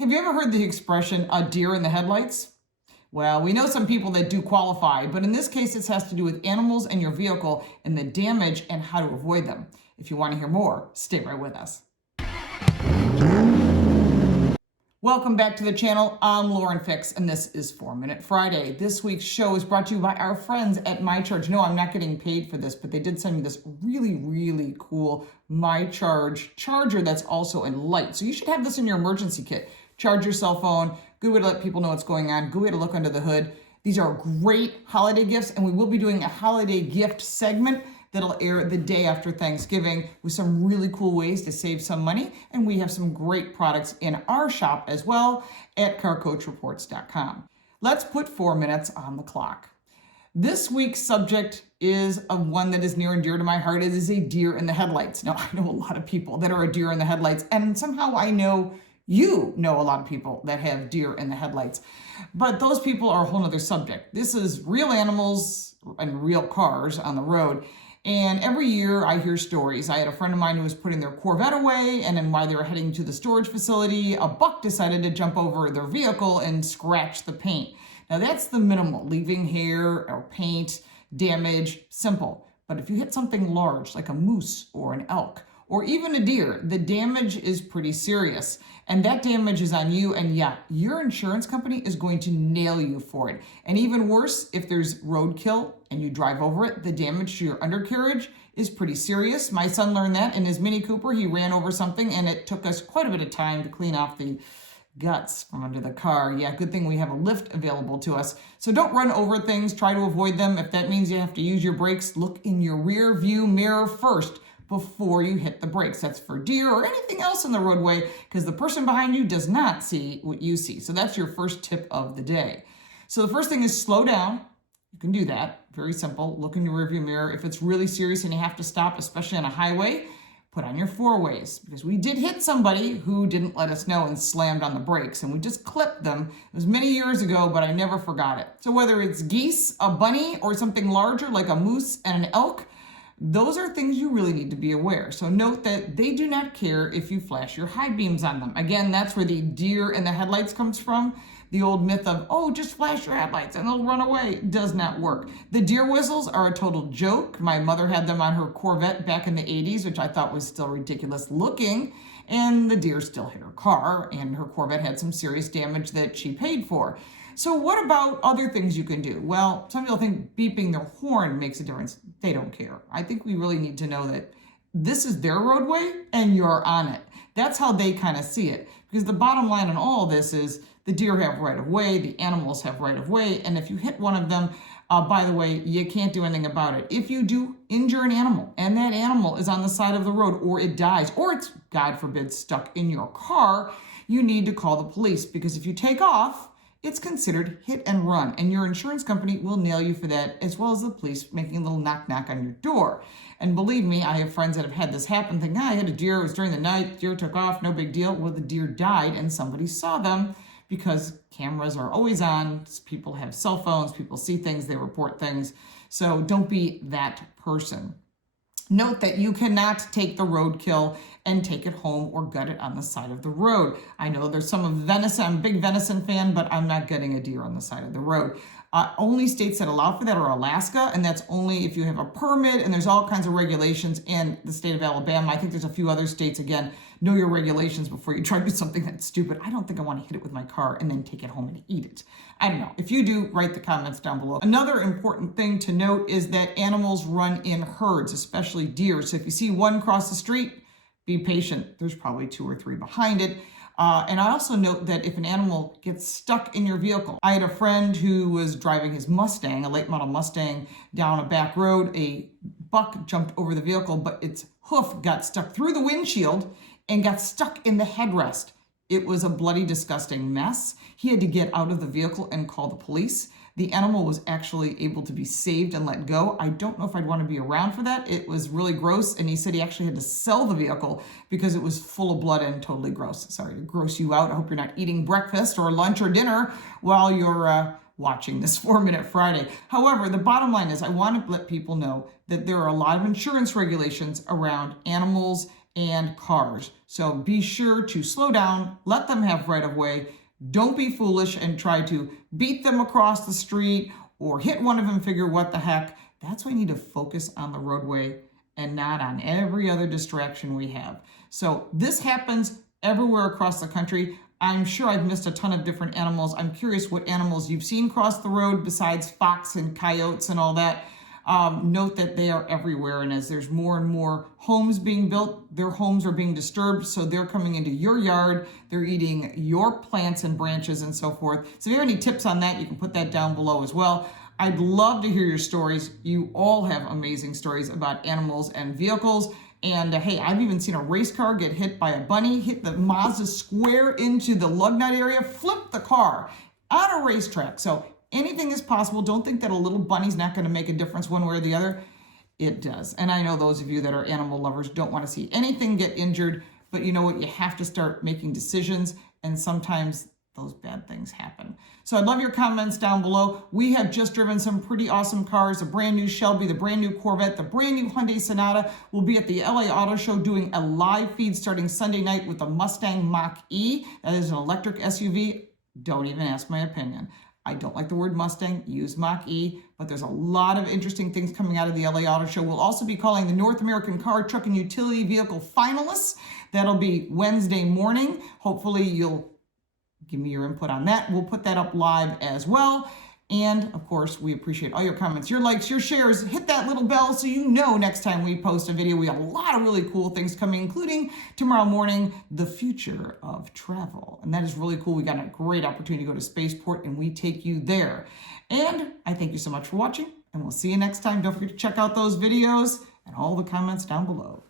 Have you ever heard the expression, a deer in the headlights? Well, we know some people that do qualify, but in this case, this has to do with animals and your vehicle and the damage and how to avoid them. If you want to hear more, stay right with us. Welcome back to the channel. I'm Lauren Fix, and this is 4 Minute Friday. This week's show is brought to you by our friends at My Charge. No, I'm not getting paid for this, but they did send me this really cool My Charge charger that's also in light. So you should have this in your emergency kit. Charge your cell phone. Good way to let people know what's going on. Good way to look under the hood. These are great holiday gifts, and we will be doing a holiday gift segment that'll air the day after Thanksgiving with some really cool ways to save some money. And we have some great products in our shop as well at carcoachreports.com. Let's put 4 minutes on the clock. This week's subject is one that is near and dear to my heart. It is a deer in the headlights. Now, I know a lot of people that are a deer in the headlights, and somehow I know you know a lot of people that have deer in the headlights. But those people are a whole other subject. This is real animals and real cars on the road. And every year I hear stories. I had a friend of mine who was putting their Corvette away, and then while they were heading to the storage facility, a buck decided to jump over their vehicle and scratch the paint. Now that's the minimal, leaving hair or paint, damage, simple. But if you hit something large like a moose or an elk, or even a deer, the damage is pretty serious. And that damage is on you, and yeah, your insurance company is going to nail you for it. And even worse, if there's roadkill and you drive over it, the damage to your undercarriage is pretty serious. My son learned that in his Mini Cooper. He ran over something, and it took us quite a bit of time to clean off the guts from under the car. Yeah, good thing we have a lift available to us. So don't run over things, try to avoid them. If that means you have to use your brakes, look in your rear view mirror first before you hit the brakes. That's for deer or anything else in the roadway, because the person behind you does not see what you see. So that's your first tip of the day. So the first thing is slow down. You can do that. Very simple. Look in your rearview mirror. If it's really serious and you have to stop, especially on a highway, put on your four ways, because we did hit somebody who didn't let us know and slammed on the brakes, and we just clipped them. It was many years ago, but I never forgot it. So whether it's geese, a bunny, or something larger like a moose and an elk, those are things you really need to be aware. So note that they do not care if you flash your high beams on them. Again, that's where the deer in the headlights comes from. The old myth of, oh, just flash your headlights and they'll run away, does not work. The deer whistles are a total joke. My mother had them on her Corvette back in the 80s, which I thought was still ridiculous looking. And the deer still hit her car, and her Corvette had some serious damage that she paid for. So what about other things you can do? Well, some people think beeping their horn makes a difference. They don't care. I think we really need to know that this is their roadway and you're on it. That's how they kind of see it. Because the bottom line in all of this is the deer have right of way, the animals have right of way, and if you hit one of them, by the way, you can't do anything about it. If you do injure an animal and that animal is on the side of the road, or it dies, or it's, God forbid, stuck in your car, you need to call the police, because if you take off, it's considered hit and run, and your insurance company will nail you for that, as well as the police making a little knock on your door. And believe me, I have friends that have had this happen, thinking, I had a deer, it was during the night, deer took off, no big deal. Well, the deer died and somebody saw them, because cameras are always on, people have cell phones, people see things, they report things. So don't be that person. Note that you cannot take the roadkill and take it home or gut it on the side of the road. I know there's some of venison, I'm a big venison fan, but I'm not gutting a deer on the side of the road. Only states that allow for that are Alaska, and that's only if you have a permit, and there's all kinds of regulations in the state of Alabama. I think there's a few other states. Again, know your regulations before you try to do something that's stupid. I don't think I want to hit it with my car and then take it home and eat it. I don't know. If you do, write the comments down below. Another important thing to note is that animals run in herds, especially deer. So if you see one cross the street, be patient. There's probably 2 or 3 behind it. And I also note that if an animal gets stuck in your vehicle, I had a friend who was driving his Mustang, a late model Mustang, down a back road. A buck jumped over the vehicle, but its hoof got stuck through the windshield and got stuck in the headrest. It was a bloody, disgusting mess. He had to get out of the vehicle and call the police. The animal was actually able to be saved and let go. I don't know if I'd want to be around for that. It was really gross, and he said he actually had to sell the vehicle because it was full of blood and totally gross. Sorry to gross you out. I hope you're not eating breakfast or lunch or dinner while you're watching this 4 Minute Friday. However, the bottom line is I want to let people know that there are a lot of insurance regulations around animals and cars. So be sure to slow down, let them have right of way. Don't be foolish and try to beat them across the street or hit one of them, figure what the heck. That's why we need to focus on the roadway and not on every other distraction we have. So this happens everywhere across the country. I'm sure I've missed a ton of different animals. I'm curious what animals you've seen cross the road besides fox and coyotes and all that. Note that they are everywhere, and as there's more and more homes being built, their homes are being disturbed, so they're coming into your yard, they're eating your plants and branches and so forth. So if you have any tips on that, you can put that down below as well. I'd love to hear your stories. You all have amazing stories about animals and vehicles. And hey, I've even seen a race car get hit by a bunny, hit the Mazda square into the lug nut area, flip the car on a racetrack. So anything is possible. Don't think that a little bunny's not going to make a difference one way or the other. It does. And I know those of you that are animal lovers don't want to see anything get injured, but you know what? You have to start making decisions, and sometimes those bad things happen. So I'd love your comments down below. We have just driven some pretty awesome cars, a brand new Shelby, the brand new Corvette, the brand new Hyundai Sonata. We'll be at the LA Auto Show doing a live feed starting Sunday night with the Mustang Mach-E. That is an electric SUV. Don't even ask my opinion. I don't like the word Mustang, use Mach-E, but there's a lot of interesting things coming out of the LA Auto Show. We'll also be calling the North American Car, Truck, and Utility Vehicle finalists. That'll be Wednesday morning. Hopefully you'll give me your input on that. We'll put that up live as well. And of course, we appreciate all your comments, your likes, your shares. Hit that little bell so you know next time we post a video. We have a lot of really cool things coming, including tomorrow morning, the future of travel. And that is really cool. We got a great opportunity to go to Spaceport, and we take you there. And I thank you so much for watching, and we'll see you next time. Don't forget to check out those videos and all the comments down below.